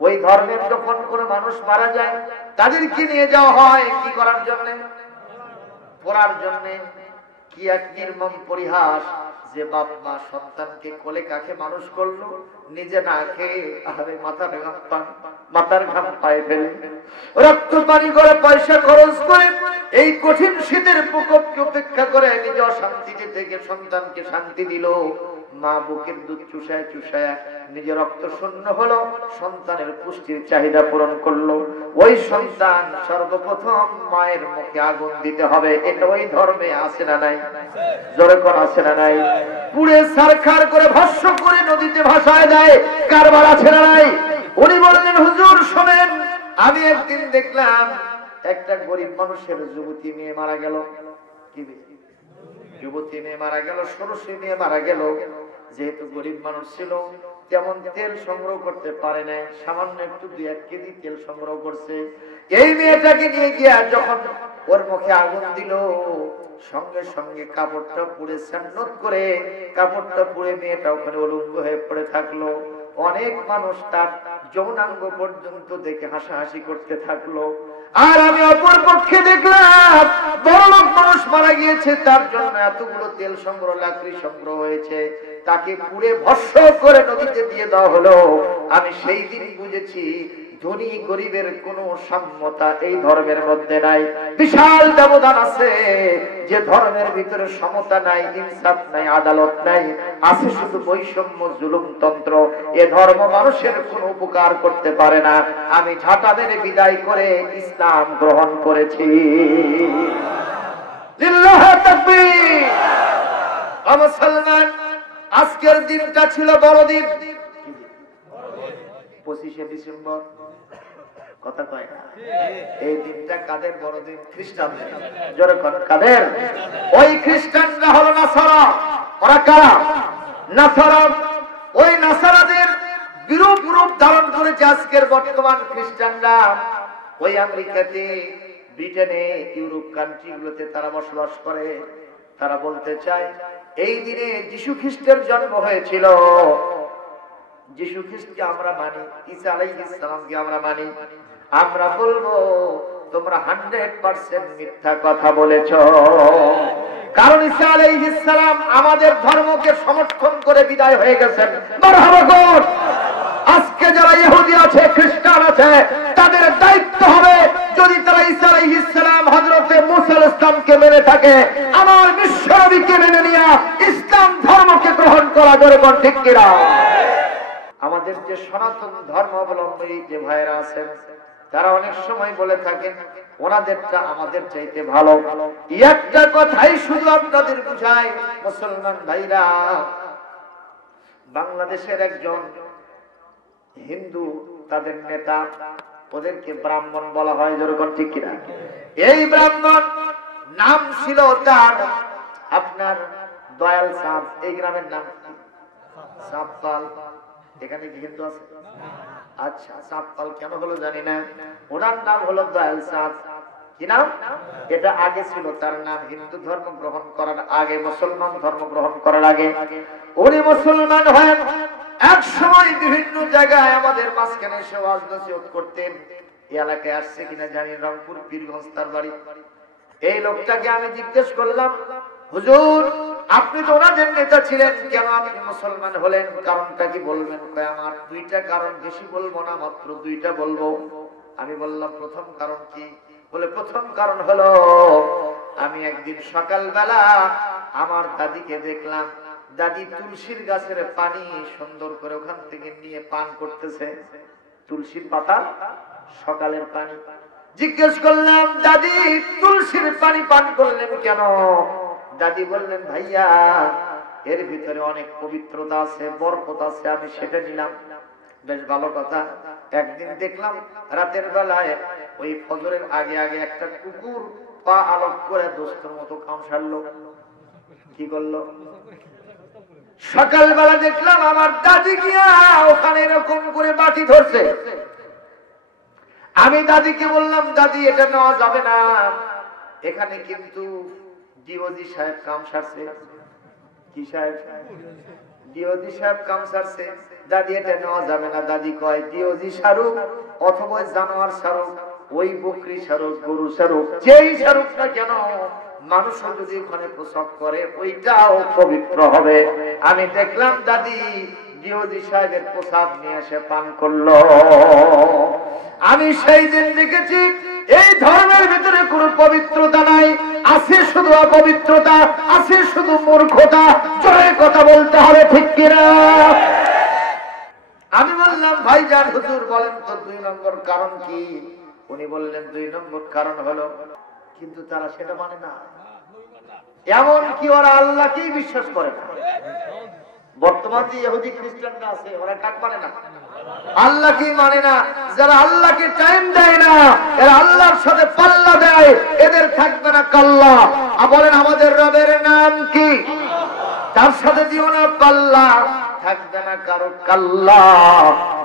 ওই ধর্মের যখন কোন মানুষ মারা যায় তাদেরকে নিয়ে যাওয়া হয় কি করার জন্য? পড়ার জন্য। কি এক নির্মম পরিহাস যে বাপ মা সন্তানকে কোলে কাকে মানুষ করলো, নিজে না খেয়ে আরে মাথার ঘাম পায়ে ফেলে রক্ত পানি করে পয়সা খরচ করে এই কঠিন শীতের প্রকোপকে উপেক্ষা করে নিজ শান্তিতে থেকে সন্তানকে শান্তি দিল। মা বুকের দুধ চুষায় চুষায় নিজে রক্ত শূন্য হলো, সন্তানের পুষ্টির চাহিদা পূরণ করলো। ওই সন্তান সর্বপ্রথম মায়ের মুখে আগুন দিতে হবে। এটা ওই ধর্মে আছে না নাই? জোরে কোন আছে না নাই? পুড়ে সারখার করে ভস্ম করে নদীতে ভাসায় দেয়, কারবার আছে না নাই? উনি বললেন হুজুর শোনেন, আমি একদিন দেখলাম একটা গরিব মানুষের যুবতী মেয়ে মারা গেল। কি যুবতী মেয়ে মারা গেল, ষোড়শী মেয়ে মারা গেল। যেহেতু গরিব মানুষ ছিল, তেমন তেল সংগ্রহ করতে পারে না, সামান্য একটু 2-1 কেজি তেল সংগ্রহ করছে। এই মেয়েটাকে নিয়ে গিয়া যখন ওর মুখে আগুন দিল, সঙ্গে সঙ্গে কাপড়টা পুড়ে সান্নত করে কাপড়টা পুড়ে মেয়েটা ওখানে উলঙ্গ হয়ে পড়ে থাকলো। অনেক মানুষ তার যৌনাঙ্গ পর্যন্ত দেখে হাসাহাসি করতে থাকলো। আর আমি অপর পক্ষে দেখলাম বড়লোক মানুষ মারা গিয়েছে, তার জন্য এতগুলো তেল সংগ্রহ লাকড়ি সংগ্রহ হয়েছে, তাকে পুড়ে ভস্ম করে নদীতে দিয়ে দেওয়া হলো। আমি সেই দিন বুঝেছি ধনী গরিবের কোন সাম্যতা এই ধর্মের মধ্যে নাই। বিশাল ব্যবধান আছে। যে ধর্মের ভিতরে সমতা নাই, ইনসাফ নাই, আদালত নাই, আছে শুধু বৈষম্য, জুলুমতন্ত্র, এ ধর্ম মানুষের কোন উপকার করতে পারে না। আমি ঝাঁটা মেরে বিদায় করে ইসলাম গ্রহণ করেছি। লিল্লাহি তাকবীর। মুসলমান, আজকের দিনটা ছিল বড়দিন। 25শে ডিসেম্বর, কথা কয় না? এই দিনটা কাদের বড়দিন? খ্রিস্টানদের। জোরে কোন কাদের? ওই খ্রিস্টানরা হলো নাসারা। ওরা কারা? নাসারা। ওই নাসারাদের বিরূপ রূপ ধারণ করেছে আজকের বর্তমান খ্রিস্টানরা। ওই আমেরিকাতে, ব্রিটেনে, ইউরোপ কান্ট্রিগুলোতে তারা বসবাস করে। তারা বলতে চায় এই দিনে যীশু খ্রিস্টের জন্ম হয়েছিল। যীশু খ্রিস্টকে আমরা মানি, ঈসা আলাইহিস সালামকে আমরা মানি। আমরা বলবো তোমরা 100% মিথ্যা কথা বলেছো। কারণ ঈসা আলাইহিস সালাম আমাদের ধর্মকে সমর্থন করে বিদায় হয়ে গেছেন। মারহাবা কর। আজকে যারা ইহুদি আছে, খ্রিস্টান আছে, তাদের দায়িত্ব হবে যদি তারা ঈসা আলাইহিস সালাম হযরতে মুসা আলাইহিস সালামকে মেনে থাকে, আমার বিশ্বনবীকে মেনে নিয়া ইসলাম ধর্মকে গ্রহণ করা। জোরে কোন ঠিক কিনা? আমাদের যে সনাতন ধর্মাবলম্বী যে ভাইরা আছেন, তারা অনেক সময় বলে থাকেন ওনাদেরটা আমাদের চাইতে ভালো। একটা কথাই শুধু আপনাদের বুঝাই, মুসলমান ভাইরা, বাংলাদেশের একজন হিন্দু, তাদের নেতা, ওদেরকে ব্রাহ্মণ বলা হয়। যেরকম ঠিক কিনা? এই ব্রাহ্মণ নাম ছিল তার আপনার দয়াল চাঁদ। এই গ্রামের নাম চাঁদপাল। এখানে কি হিন্দু আছে? আচ্ছা, চাঁদপাল কেন হলো জানি না। ওনার নাম হলো দয়াল চাঁদ। কি নাম? এটা আগে ছিল তার নাম। হিন্দু ধর্ম গ্রহণ করার আগে, মুসলমান ধর্ম গ্রহণ করার আগে উনি মুসলমান হন। এক সময় বিভিন্ন জায়গায় আমাদের মাঝখানে এসে ওয়াজ নসিহত করতেন। এই এলাকায় আসছে কিনা জানি, রংপুর পীরগঞ্জ তার বাড়ি। এই লোকটাকে আমি জিজ্ঞেস করলাম, হুজুর আপনি তো ওনাদের নেতা ছিলেন, কেন আপনি মুসলমান হলেন? কারণটা কি বলবেন? কয় আমার 2টা কারণ, বেশি বলবো না, মাত্র 2টা বলবো। আমি বললাম প্রথম কারণ কি? বলে প্রথম কারণ হলো আমি একদিন সকালবেলা আমার দাদিকে দেখলাম, দাদি তুলসীর গাছের পানি সুন্দর করে ওখান থেকে নিয়ে পান করতেছে। তুলসীর পাতা, সকালের পানি। জিজ্ঞেস করলাম, দাদি তুলসীর পানি পান করলেন কেন? দাদি বললেন, ভাইয়া এর ভিতরে অনেক পবিত্রতা আছে, বরকত আছে, আমি সেটা নিলাম। বেশ ভালো কথা। একদিন দেখলাম রাতের বেলায় ওই ফজরের আগে আগে একটা কুকুর পা আলোক করে দোস্তের মতো খাম সারলো। কি করলো? সকালবেলা দেখলাম আমার দাদি গিয়া ওখানে এরকম করে বাটি ধরছে। আমি দাদিকে বললাম, দাদি এটা নেওয়া যাবে না, এখানে কিন্তু ডিওজি সাহেব কাম সারছে। কি সাহেব? ডিওজি সাহেব কাম সারছে, দাদি এটা নেওয়া যাবে না। দাদি কয় ডিওজি শাহরুখ অথবা জানোয়ার শাহরুখ, ওই বকরি শাহরুখ, গরু শাহরুখ, যেই শাহরুখ না কেন, মানুষ যদি ওখানে প্রসব করে ওইটাও পবিত্র হবে। আমি দেখলাম দাদি ডিওজি সাহেবের প্রসাব নিয়ে এসে পান করলো। আমি সেই দিন দেখেছি এই ধর্মের ভিতরে কোনো পবিত্রতা নাই, আছে শুধু অপবিত্রতা, আছে শুধু মূর্খতা। জোরে কথা বলতে হবে, ঠিক কিনা? আমি বললাম ভাইজান হুজুর বলেন তো 2 নম্বর কারণ কি? উনি বললেন 2 নম্বর কারণ হলো, কিন্তু তারা সেটা মানে না। এমন কি ওরা আল্লাহকেই বিশ্বাস করে না। বর্তমান যে ইহুদি খ্রিস্টানরা আছে ওরা কাক মানে না, আল্লাহকেই মানে না। যারা আল্লাহকে টাইম দেয় না, এরা আল্লাহর সাথে পাল্লা দেয়, এদের থাকবে না কাল্লা। বলেন আমাদের রবের নাম কি? তার সাথে দিও না পাল্লা, থাকবে না কারো কাল্লা।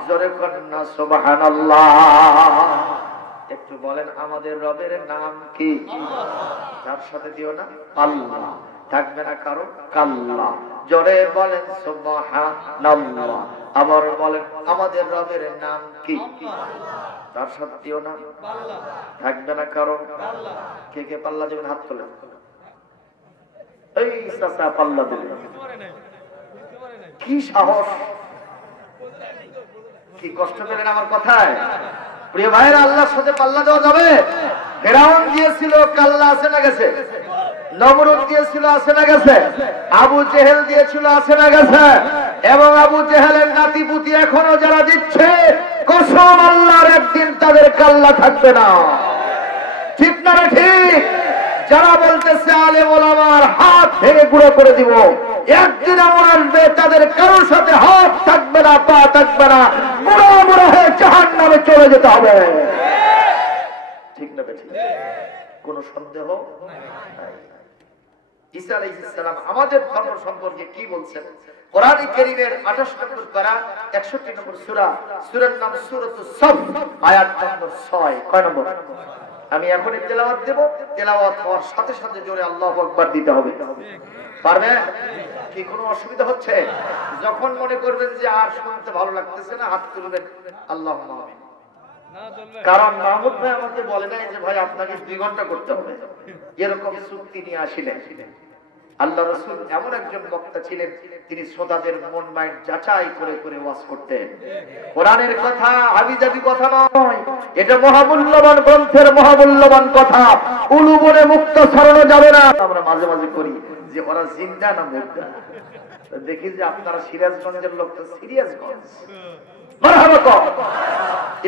জোরে করেন না সুবহানাল্লাহ। একটু বলেন আমাদের রবের নাম কি? তার সাথে দিও না পাল্লা, থাকবে না কারো কাল্লা। জোরে বলেন সুবহানাল্লাহ। আবার বলেন আমাদের রবের নাম কি? তার সাথে দিও না পাল্লা, থাকবে না কারো কাল্লা। কে কে পাল্লা দেবেন হাত তোলেন। এই চাচা পাল্লা দিলেন, কি সাহস! কি কষ্ট পেলেন আমার কথায়? প্রিয় ভাইরা, আল্লাহর সাথে পাল্লা দেওয়া যাবে? ফেরাউন দিয়েছিল, কাল্লা আছে না গেছে? নমরুদ দিয়েছিল, আছে না গেছে? আবু জেহেল দিয়েছিল, আছে না গেছে? এবং আবু জেহেলের নাতিপুতি এখনো যারা দিচ্ছে, কসম আল্লাহর একদিন তাদের কাল্লা থাকবে না। ঠিক না রে ঠিক? যারা বলতেছে আলেম ওলামার হাত ভেঙে গুঁড়ো করে দিব, একদিন এমন আসবে তাদের কারোর সাথে হাত থাকবে না, পা থাকবে না, গুঁড়ো গুঁড়ো হয়ে জাহান্নামে চলে যেতে হবে। ঠিক না ঠিক? কোন সন্দেহ নাই। ঈসা আলাইহিস সালাম আমাদের ধর্ম সম্পর্কে কি বলছেন? কোরআন কারীমের 28 নম্বর পারা 61 নম্বর সূরা, সূরার নাম সূরাতুস সাফ, আয়াত নম্বর 6। কয় নম্বর? আমি এখন তেলাওয়াত দেব, তেলাওয়াত হওয়ার সাথে সাথে জোরে আল্লাহু আকবার দিতে হবে। পারবে? কি কোনো অসুবিধা হচ্ছে? যখন মনে করবেন যে আর শুনতে ভালো লাগতেছে না, হাত তুলবেন আল্লাহুম্মা আমিন। কারণ মাহমুদ ভাই আমাকে বলে নাই যে ভাই আপনাকে 2 ঘন্টা করতে হবে, এরকম চুক্তি নিয়ে আসিলেন। আল্লাহ রাসূল এমন একজন বক্তা ছিলেন, তিনি শ্রোতাদের মন মাইন্ড যাচাই করে করে ওয়াজ করতেন। কোরআনের কথা হাবিজাবি কথা নয়, এটা মহামূল্যবান গ্রন্থের মহামূল্যবান কথা। উলুবনে মুক্ত ছড়ানো যাবে না। আমরা মাঝে মাঝে করি যে ওরা জিন্দা না মুর্দা। দেখি যে আপনারা সিরাজগঞ্জের লোক তো সিরিয়াসগঞ্জ। মারহাবা কও।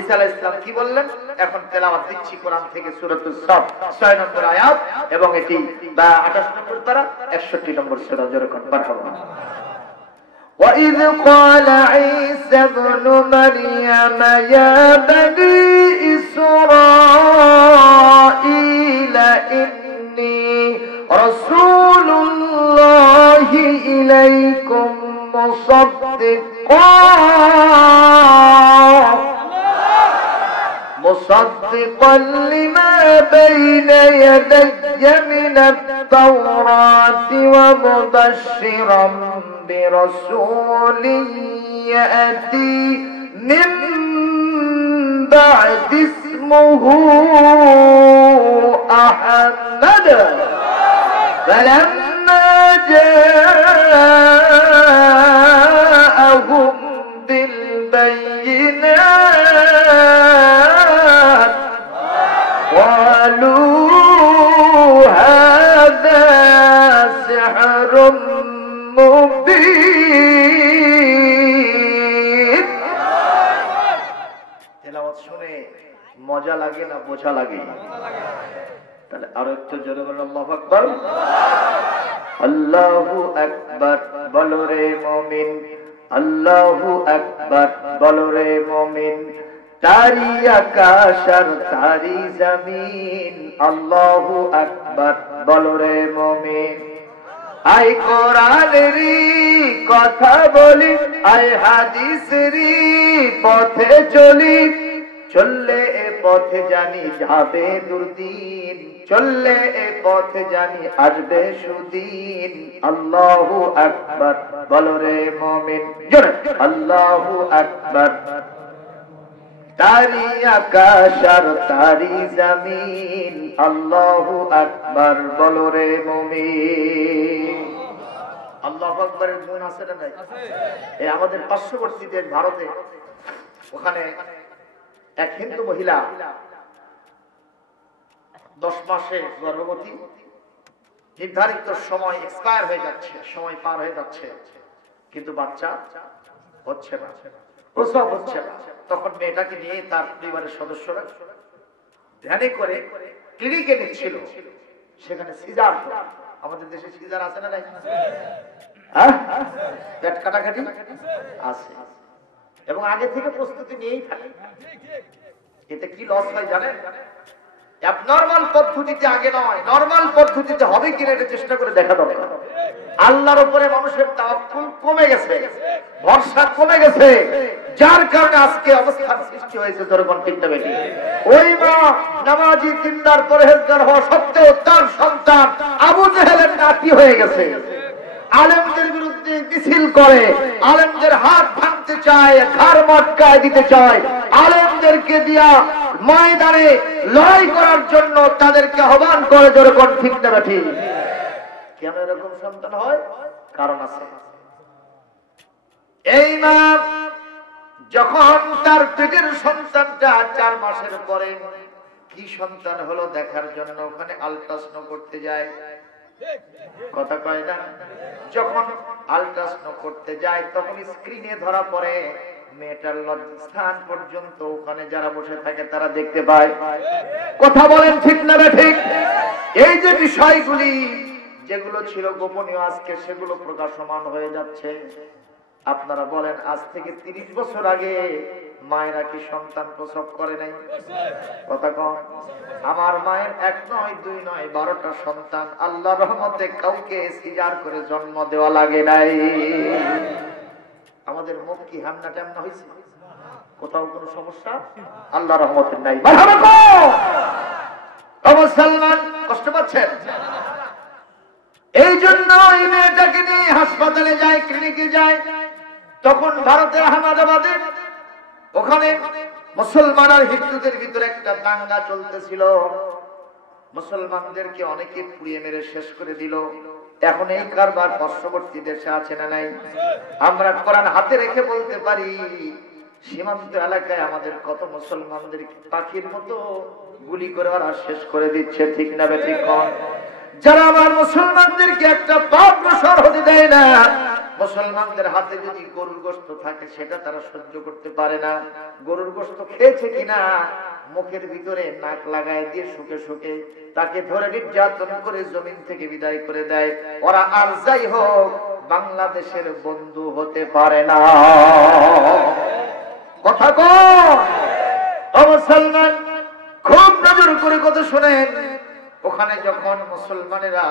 ঈসা আলাইহিস সালাম কি বললেন? এখন তেলাওয়াত দিচ্ছি কোরআন থেকে সূরাতুস সাফ 6 নম্বর আয়াত এবং এটি 28 নম্বর পারা 61 নম্বর সূরা। জোরে কোন মারহাবা। وَإِذْ قَالَ عِيسَى ابْنُ مَرْيَمَ يَا بَنِي إِسْرَائِيلَ إِنِّي رَسُولُ اللَّهِ إِلَيْكُمْ مصدقا لما بين يدي من التوراة ومبشرا برسول يأتي من بعد اسمه أحمد فلما جاءهم بالبينات قالوا هذا سحر مبين। তেলাওয়াত শুনে মজা লাগে না বোঝা লাগে? তাহলে আরো একটু জোরে বলুন আল্লাহু আকবার। আল্লাহু আকবার বলো রে মুমিন, আল্লাহু আকবার বলো রে মুমিন। তারি আকাশ আর তারি জমিন, আল্লাহু আকবার বলো রে মুমিন। আই কোরআনেরই কথা বলি, আই হাদিসেরই পথে চলি, চললে এ পথে জানি যাবে দুর্দিন, চললে এ পথে জানি আসবে সুদিন। আল্লাহু আকবার বলো রে মুমিন, জোরে আল্লাহু আকবার। তারি আকাশ আর তারি জমিন, আল্লাহু আকবার বলো রে মুমিন। আল্লাহু আকবারের গুণ আছে না নাই? এই আমাদের পার্শ্ববর্তী দেশ ভারতে, ওখানে এক হিন্দু মহিলা 10 মাসে গর্ভবতী, নির্ধারিত সময় এক্সপায়ার হয়ে যাচ্ছে, সময় পার হয়ে যাচ্ছে, কিন্তু বাচ্চা হচ্ছে না, প্রসব হচ্ছে না। তখন মেয়েটাকে নিয়ে তার পরিবারের সদস্যরা ধ্যানে করে ক্লিনিকে নিচ্ছিল। সেখানে সিজার, আমাদের দেশে সিজার আছে না নাই? পেট কাটাকাটি আছে, এবং আগে থেকে প্রস্তুতি নিয়েই থাকে। এতে কি লস হয় জানেন? অ্যাবনরমাল পদ্ধতিতে আগে নয়, নরমাল পদ্ধতিতে হবে কিনা এটা চেষ্টা করে দেখা দরকার। আল্লাহর উপরে মানুষের তাওয়াক্কুল কমে গেছে, ভরসা কমে গেছে, যার কারণে আজকে অবস্থার সৃষ্টি হয়েছে। জনগণ ঠিক না বেশি? ওই মা নামাজি দিনদার পরহেজগার হওয়া সত্ত্বেও তার সন্তান আবু জেহেলের নাতি হয়ে গেছে। আলেমদের বিরুদ্ধে মিছিল করে, আলেমদের হাত ভাঙতে চায়, ঘাড় মটকায় দিতে চায়, আলেমদেরকে দিয়া ময়দানে লড়াই করার জন্য তাদেরকে আহ্বান করে। জনগণ ঠিক না বেশি? কেন এরকম সন্তান হয়? কারণ আছে। এই মা যখন তার পেটের সন্তানটা 4 মাসের পরে কি সন্তান হলো দেখার জন্য ওখানে আল্ট্রাসাউন্ড করতে যায়, কথা কয় না? যখন আল্ট্রাসাউন্ড করতে যায় তখন স্ক্রিনে ধরা পড়ে মেয়েটার লজ্জাস্থান পর্যন্ত ওখানে যারা বসে থাকে তারা দেখতে পায়। কথা বলেন ঠিক না ঠিক? এই যে বিষয়গুলি যেগুলো ছিল গোপনীয় আজকে সেগুলো প্রকাশমান হয়ে যাচ্ছে। আপনারা বলেন আজ থেকে 30 বছর আগে মায়েরা কি সন্তান প্রসব করে নাই? কথা কম। আমার মায়ের 1 নয় 2 নয় 12টা সন্তান, আল্লাহর রহমতে কাউকে সিজার করে জন্ম দেওয়া লাগে নাই। আমাদের মুখ কি হামনা টামনা হয়েছে? কোথাও কোনো সমস্যা আল্লাহর রহমতে নাই। মুসলমান কষ্ট পাচ্ছেন? এই জন্য এই মেয়েটাকে নিয়ে হাসপাতালে যায়, ক্লিনিকে যায়। তখন ভারতের আহমেদাবাদে ওখানে মুসলমান আর হিন্দুদের ভিতরে একটা দাঙ্গা চলতেছিল। মুসলমানদেরকে অনেকে পুড়িয়ে মেরে শেষ করে দিল। এখন এই কারবার পার্শ্ববর্তী দেশে আছে না নাই? আমরা কোরআন হাতে রেখে বলতে পারি সীমান্ত এলাকায় আমাদের কত মুসলমানদের পাখির মতো গুলি করে ওরা শেষ করে দিচ্ছে। ঠিক না বেঠিক? যারা আমার মুসলমানদেরকে একটা পাপ প্রসার হতে দেয় না, মুসলমানদের হাতে যদি গরুর গোশত থাকে সেটা তারা সহ্য করতে পারে না। গরুর গোশত খেয়েছে কিনা মুখের ভিতরে নাক লাগায় দিয়ে শুকে শুকে তাকে ধরে নির্যাতন করে জমিন থেকে বিদায় করে দেয়। ওরা আর যাই হোক বাংলাদেশের বন্ধু হতে পারে না। কথা কম। মুসলমান খুব নজর করে কথা শোনেন। ওখানে যখন মুসলমানেরা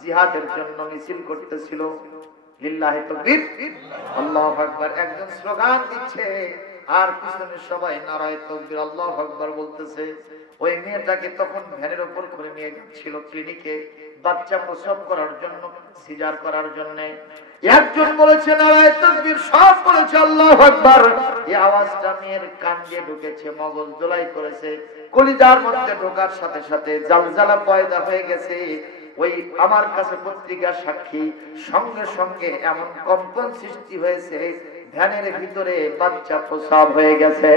জিহাদের জন্য মিছিল করতেছিল, লিল্লাহি তাকবীর, আল্লাহু আকবার, একজন স্লোগান দিচ্ছে আর পিছনে সবাই নারায়ে তাকবীর আল্লাহু আকবার বলতেছে। ওই মেয়েটাকে তখন ভ্যানের উপর করে নিয়ে যাচ্ছিল ক্লিনিকে বাচ্চা প্রসব করার জন্য, সিজার করার জন্য। একজন বলেছে নারায়ে তাকবীর, সব বলেছে আল্লাহু আকবার। এই আওয়াজটা মেয়ের কানে ঢুকেছে, মগজ দোলাই করেছে, কলিজার মধ্যে ঢোকার সাথে সাথে জালজালা পয়দা হয়ে গেছে। ওই আমার কাছে পত্রিকা সাক্ষী, সঙ্গে সঙ্গে এমন কম্পন সৃষ্টি হয়েছে ভ্যানের ভিতরে বাচ্চা প্রসব হয়ে গেছে।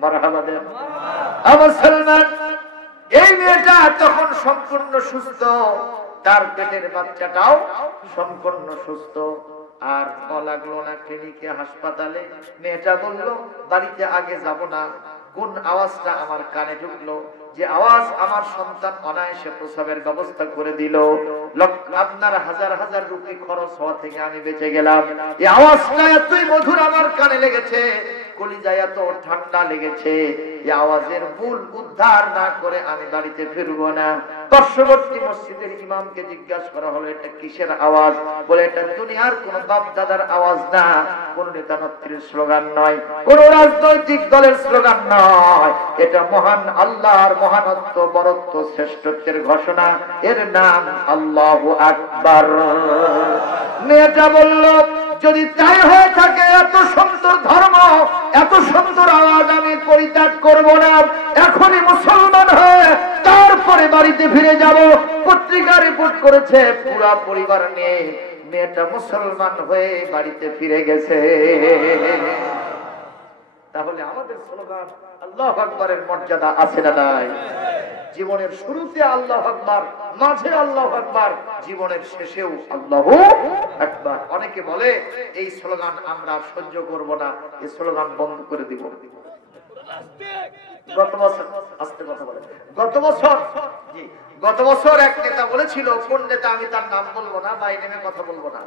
মারহাবা দেন। মুসলমান এই মেয়েটা তখন সম্পূর্ণ সুস্থ, তার পেটের বাচ্চাটাও সম্পূর্ণ সুস্থ। আর লাগলো না ক্লিনিকে, হাসপাতালে। মেয়েটা বলল বাড়িতে আগে যাব না। কোন আওয়াজটা আমার কানে ঢুকলো, যে আওয়াজ আমার সন্তান অনায়াসে প্রসবের ব্যবস্থা করে দিল, আপনার হাজার হাজার রুপি খরচ হওয়া থেকে আমি বেঁচে গেলাম। এই আওয়াজটা এতই মধুর আমার কানে লেগেছে, কলিজায় এত ঠান্ডা লেগেছে, এই আওয়াজের মূল উদ্ধার না করে আমি বাড়িতে ফিরবো না। পার্শ্ববর্তী মসজিদের ইমামকে জিজ্ঞাসা করা হলো এটা কিসের আওয়াজ? বলে এটা দুনিয়ার কোন বাপ দাদার আওয়াজ না, কোন নেতা নেত্রীর স্লোগান নয়, কোন রাজনৈতিক দলের স্লোগান নয়, এটা মহান আল্লাহর মহানত্ব, বরত্ব, শ্রেষ্ঠত্বের ঘোষণা। এর নাম আল্লাহু আকবার। মেয়েটা বলল যদি তাই হয়ে থাকে এত সুন্দর ধর্ম, এত সুন্দর আওয়াজ আমি পরিত্যাগ করব না, এখনই মুসলমান হয়ে তারপরে বাড়িতে ফিরে যাব। পত্রিকা রিপোর্ট করেছে পুরো পরিবার নিয়ে মেয়েটা মুসলমান হয়ে বাড়িতে ফিরে গেছে। তাহলে আমাদের স্লোগান আল্লাহু আকবারের মর্যাদা আছে না নাই? জীবনের শুরুতে আল্লাহু আকবার, মাঝে আল্লাহু আকবার, জীবনের শেষেও আল্লাহু আকবার। অনেকে বলে এই স্লোগান আমরা সহ্য করব না, এই স্লোগান বন্ধ করে দিব। গত বছর এক নেতা বলেছিল, কোন নেতা আমি তার নাম বলবো না, বাই নেমে কথা বলবো না,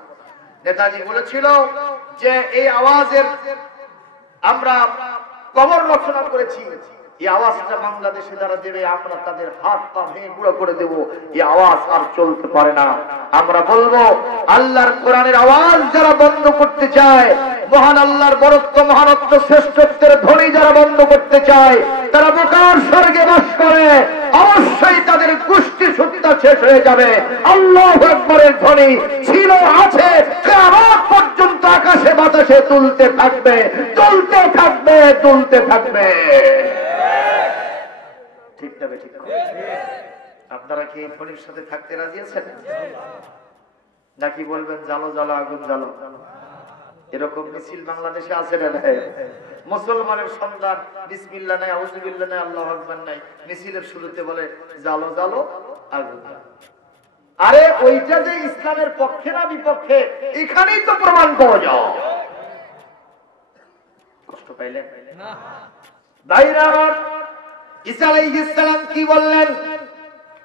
নেতাজি বলেছিল যে এই আওয়াজের আমরা কবর রচনা করেছি, এই আওয়াজটা বাংলাদেশে যারা দেবে আমরা তাদের হাত পা ভেঙে গুঁড়ো করে দেব, এই আওয়াজ আর চলতে পারে না। আমরা বলবো আল্লাহর কোরআনের আওয়াজ যারা বন্ধ করতে চায়, মহান আল্লাহর বরত্ব, মহানত্ব, শ্রেষ্ঠত্বের ধ্বনি যারা বন্ধ করতে চায়, তারা বোকার স্বর্গে বাস করে, অবশ্যই তাদের গোষ্ঠী সত্তা শেষ হয়ে যাবে। আল্লাহু আকবারের ধ্বনি ছিল, আছে, কিয়ামত পর্যন্ত আকাশে বাতাসে তুলতে থাকবে, তুলতে থাকবে, তুলতে থাকবে। ঠিক না ঠিক? আপনারা কি এই ধ্বনির সাথে থাকতে রাজি আছেন নাকি বলবেন জালো জালো আগুন জালো? এরকম মিছিল বাংলাদেশে আছে না? মুসলমানের সন্তান বিসমিল্লাহ নাই, আউযুবিল্লাহ নাই, আল্লাহু আকবার নাই, মিছিলের শুরুতে বলে জালো জালো আগুন জালো। আরে ওইটা যে ইসলামের পক্ষে না বিপক্ষে, এখানেই তো প্রমাণ পাওয়া যায়। কষ্ট পাইলেন না ভাইরা আমার? ঈসা আলাইহিস সালাম কি বললেন?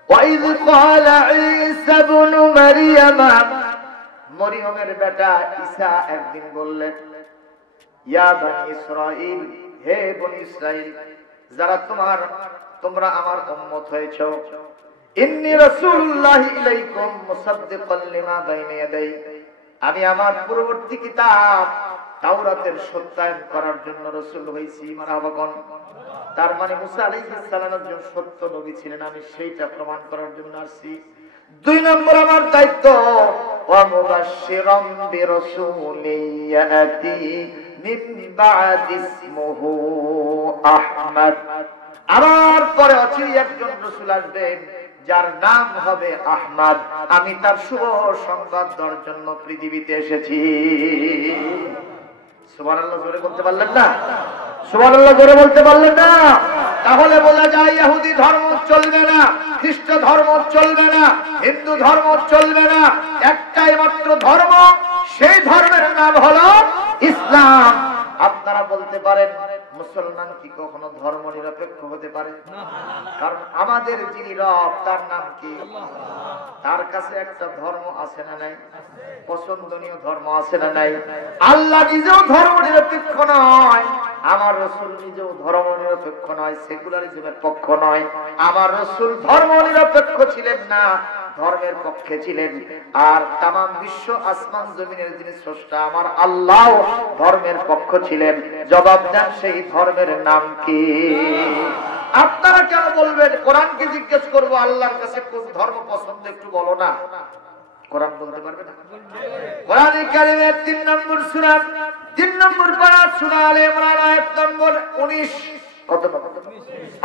ওয়াইয ক্বালা ঈসা ইবনু মারইয়াম, মরিয়মের বেটা ঈসা একদিন বললেন, ইয়া বনি ইসরাঈল, হে বনি ইসরাঈল, যারা তোমরা আমার উম্মত হয়েছো, ইন্নী রাসূলুল্লাহি ইলাইকুম মুসাদ্দিকাল লিমা বাইনা ইয়াদাই, আমি আমার পূর্ববর্তী কিতাব তাওরাতের সত্যায়ন করার জন্য রাসূল হইছি। মারহাবা কোন? তার মানে মুসা আলাইহিস সালাম একজন সত্য নবী ছিলেন, আমি সেইটা প্রমাণ করার জন্য আসছি। দুই নম্বর আমার দায়িত্ব, ওয়া মুবাশশিরাম বিরাসূলিন ইয়াতি মিন বা'দি ইসমুহু আহমদ, আমার পরে অচিরেই একজন রাসূল আসবেন যার নাম হবে আহমদ, আমি তার শুভ সংবাদ দেওয়ার জন্য পৃথিবীতে এসেছি। সুবহানাল্লাহ জোরে বলতে পারলেন না? সুবহানাল্লাহ জোরে বলতে পারলেন না? তাহলে বলা যায় ইহুদি ধর্ম চলবে না, খ্রিস্ট ধর্ম চলবে না, হিন্দু ধর্ম চলবে না, একটাই মাত্র ধর্ম, সেই ধর্মের নাম হলো ইসলাম। আপনারা বলতে পারেন মুসলমান কি কখনো ধর্ম নিরপেক্ষ হতে পারে? কারণ আমাদের যিনি রব তার নাম কি? তার কাছে একটা ধর্ম আছে না নাই? পছন্দনীয় ধর্ম আছে না নাই? আল্লাহ নিজেও ধর্ম নিরপেক্ষ নয়, আমার রাসূল নিজেও ধর্ম নিরপেক্ষ নয়, সেকুলারিজমের পক্ষ নয়। আমার রাসূল ধর্ম নিরপেক্ষ ছিলেন না, ধর্মের পক্ষে ছিলেন। আর তামাম বিশ্ব আসমান জমিনের যিনি স্রষ্টা আমার আল্লাহ ধর্মের পক্ষ ছিলেন। জবাব দেন সেই ধর্মের নাম কি? আপনারা কেন বলবেন? কোরআনকে জিজ্ঞেস করবো আল্লাহর কাছে কোন ধর্ম পছন্দ একটু বলো না, কোরআন বলতে পারবে না? কোরআনে কারিমের 3 নম্বর সূরা, 3 নম্বর পারা সূরা আলে ইমরান আয়াত নম্বর 19, কত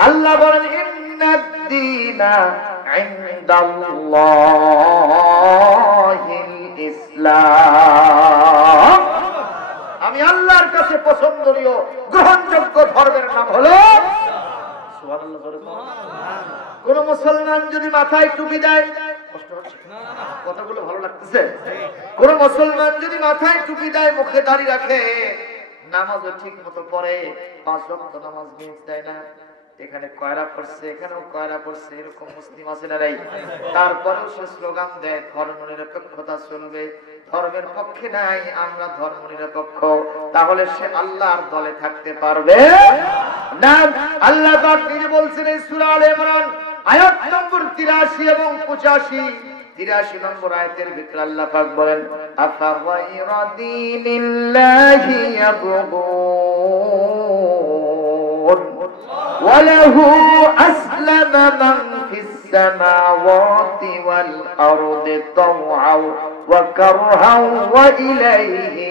আল্লাহ বলেন ইন্নাদ দীনা ইনদাল্লাহিল ইসলাম, আমি আল্লাহর কাছে পছন্দনীয় গ্রহণযোগ্য ধর্মের নাম হলো সুবহানাল্লাহ। কোন মুসলমান যদি মাথায় টুপি দেয়, কষ্ট হচ্ছে কথাগুলো ভালো লাগতেছে? কোন মুসলমান যদি মাথায় টুপি দেয়, মুখে দাড়ি রাখে, নামাজও ঠিক মতো পড়ে, 5 ওয়াক্ত নামাজ মিস দেয় না, এখানে কয়রা পড়ছে, এখানেও কয়রা পড়ছে, এরকম মুসলিম আছে না নাই? তারপরেও সে স্লোগান দেয় ধর্ম নিরপেক্ষতা চলবে, ধর্মের পক্ষে নাই, আমরা ধর্ম নিরপেক্ষ, তাহলে সে আল্লাহর দলে থাকতে পারবে না। আল্লাহ পাক নিজে বলছেন এই সূরা আলে ইমরান আয়াত নম্বর 83 এবং 85, 83 নম্বর আয়াতের ভিতরে আল্লাহ পাক বলেন আফাগায়রা দীনিল্লাহি ইয়াবগুন ওয়া লাহু আসলামা মান ফিস সামাওয়াতি ওয়াল আরদি তাওআন ওয়া কারহান ওয়া ইলাইহি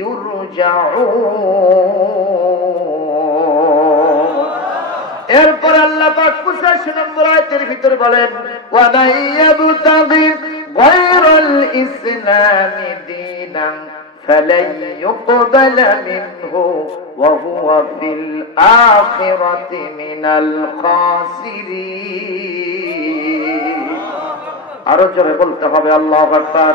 ইউরজাউন। এরপর আল্লাহ পাক 85 নম্বর আয়াতের ভিতরে বলেন ওয়া মাইয়াবতাগি গায়রাল ইসলামি দীনান ফালান ইউকবালা মিনহু ওয়া হুয়া ফিল আখিরাতি মিনাল খাসিরিন। আরো জোরে বলতে হবে আল্লাহু আকবার।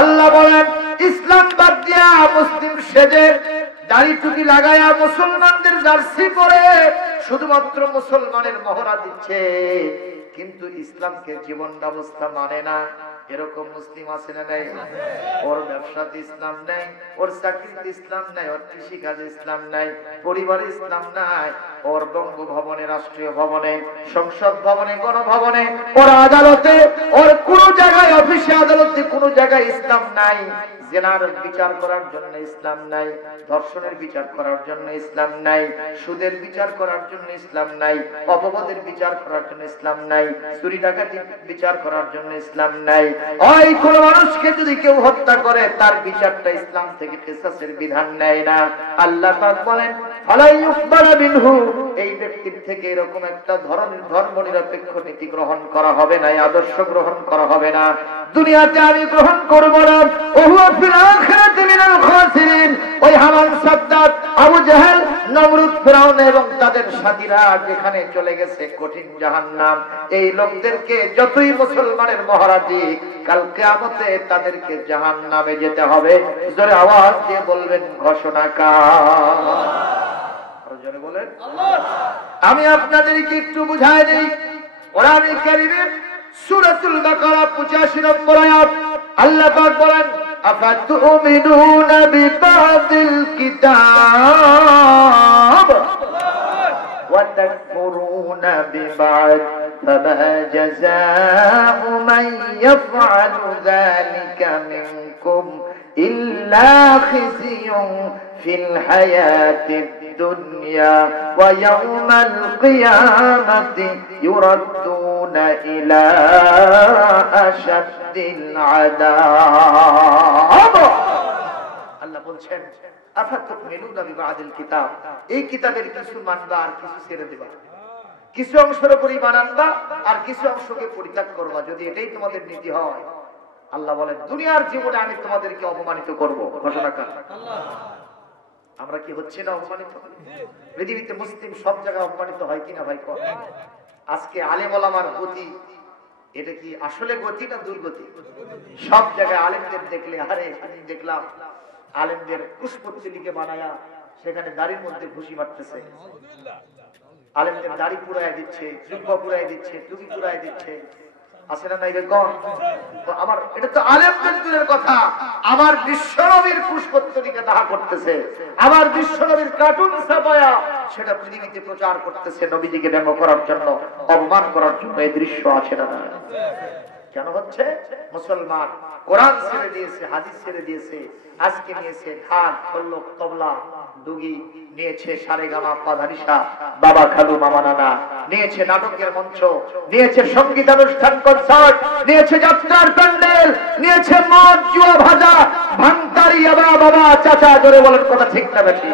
আল্লাহ বলেন ইসলাম বাদ দিয়া মুসলিম সেজে দাড়ি টুপি লাগায়া মুসলমানদের জার্সি পরে শুধুমাত্র মুসলমানের মহড়া দিচ্ছে, কিন্তু ইসলামকে জীবন ব্যবস্থা মানে না, এরকম মুসলিম আছে না নাই? ওর ব্যবসাতে ইসলাম নাই, ওর চাকরিতে ইসলাম নাই, ওর কৃষিকাজে ইসলাম নাই, পরিবারে ইসলাম নাই, ওর বঙ্গভবনে, রাষ্ট্রীয় ভবনে, সংসদ ভবনে, গণভবনে, ওর আদালতে, ওর কোন জায়গায়, অফিসে আদালতে কোন জায়গায় ইসলাম নাই। জেনার বিচার করার জন্য ইসলাম নাই, ধর্ষণের বিচার করার জন্য ইসলাম নাই, সুদের বিচার করার জন্য ইসলাম নাই, অপবাদের বিচার করার জন্য ইসলাম নাই, চুরি ডাকাতির বিচার করার জন্য ইসলাম নাই। ওই কোন মানুষকে যদি কেউ হত্যা করে তার বিচারটা ইসলাম থেকে কিসাসের বিধান নেয় না। আল্লাহ পাক বলেন ফালা ইউকবালা মিনহু, এই ব্যক্তির থেকে এরকম একটা ধরনের ধর্ম নিরপেক্ষ নীতি গ্রহণ করা হবে না, আদর্শ গ্রহণ করা হবে না, দুনিয়াতে আমি গ্রহণ করব না। ওহুয়া ফিল আখিরাতি মিনাল খাসিরিন। ওই হামান, সাদ্দাত, আবু জাহেল, নমরুদ, ফিরাউন এবং তাদের সাথীরা যেখানে চলে গেছে কঠিন জাহান্নাম, এই লোকদেরকে যতই মুসলমানের মহড়া দিক, কাল কিয়ামতে তাদেরকে জাহান্নামে যেতে হবে। জোরে আওয়াজ দিয়ে বলবেন ঘোষণাকার। আরো জোরে বলেন আল্লাহ। আমি আপনাদেরকে একটু বুঝাই দেই, কোরআনে কারীমে সূরাতুল বাকারা 85 নম্বর আয়াত আল্লাহ পাক বলেন আফাতুমিনুনা বিবাদিল কিতাব ওয়া তাকফুরুনা বিবাদ ফামা জাযাউ মান ইয়াফআলু যালিকা মিনকুম ইল্লা খিzyun ফিল হায়াতিদ দুনিয়া ওয়া ইয়াউমাল কিয়ামাতি ইউরাদ্দুনা ইলা আশাদ্দিল আযাব। আল্লাহ বলছেন আফাতুমিনুনা বিবাদিল কিতাব, এই কিতাবের কিছু মানবা আর কিছু ছেড়ে দিবা, কিছু অংশের উপর ঈমান আনবা আর কিছু অংশকে পরিত্যাগ করবা। যদি এটাই তোমাদের নীতি হয়, আল্লাহ বলেন দুনিয়ার জীবনে আমি তোমাদেরকে অপমানিত করব। ঘোষণাকার আল্লাহ। আমরা কি হচ্ছে না অপমানিত? পৃথিবীতে মুসলিম সব জায়গায় অপমানিত হয় কিনা ভাই? আজকে আলেম ওলামার গতি, এটা কি আসলে গতি না দুর্গতি? সব জায়গায় আলেমদের দেখলে, আরে দেখলাম আলেমদের পুষ্পত্তি লিখে বানায়া সেখানে দাড়ির মধ্যে ঘুষি মারতেছে, আলেমদের দাড়ি পুরায় দিচ্ছে, জুব্বা পুরায় দিচ্ছে, টুপি পুরায় দিচ্ছে, আছে না নাই রে? কোন আমার এটা তো আলেমদের দূরের কথা, আমার বিশ্বনবীর পুষ্পত্তরিকা দাহ করতেছে, আমার বিশ্বনবীর কার্টুন ছাপায়া সেটা পৃথিবীতে প্রচার করতেছে নবীজিকে ব্যঙ্গ করার জন্য, অপমান করার জন্য। এই দৃশ্য আছে না? কেন হচ্ছে? মুসলমান কোরআন ছেড়ে দিয়েছে, হাদিস ছেড়ে দিয়েছে, আজকে নিয়েছে ঢাক, ঢোলক, তবলা, দুগি, নিয়েছে সারেগামা, পাধানিসা, বাবা খালু, মামা নানা, নিয়েছে নাটকের মঞ্চ, নিয়েছে সঙ্গীতানুষ্ঠান, কনসার্ট, নিয়েছে যাত্রার প্যান্ডেল, নিয়েছে মদ, জুয়া, ভাজা, ভাঙতারি, বাবা, চাচা, জোরে বলেন কথা ঠিক না বেশি?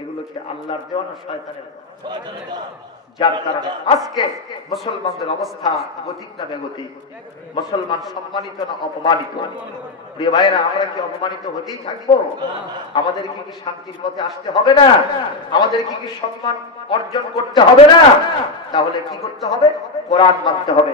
এগুলো কি আল্লাহর দেওয়া না শয়তানের দেওয়া? যার কারণে আজকে মুসলমানদের অবস্থা গতিক না বেগতিক? মুসলমান সম্মানিত না অপমানিত? প্রিয় ভাইরা, আমরা কি অপমানিত হতেই থাকবো? আমাদেরকে কি শান্তির পথে আসতে হবে না? আমাদেরকে কি সম্মান অর্জন করতে হবে না? তাহলে কি করতে হবে? কোরআন মানতে হবে।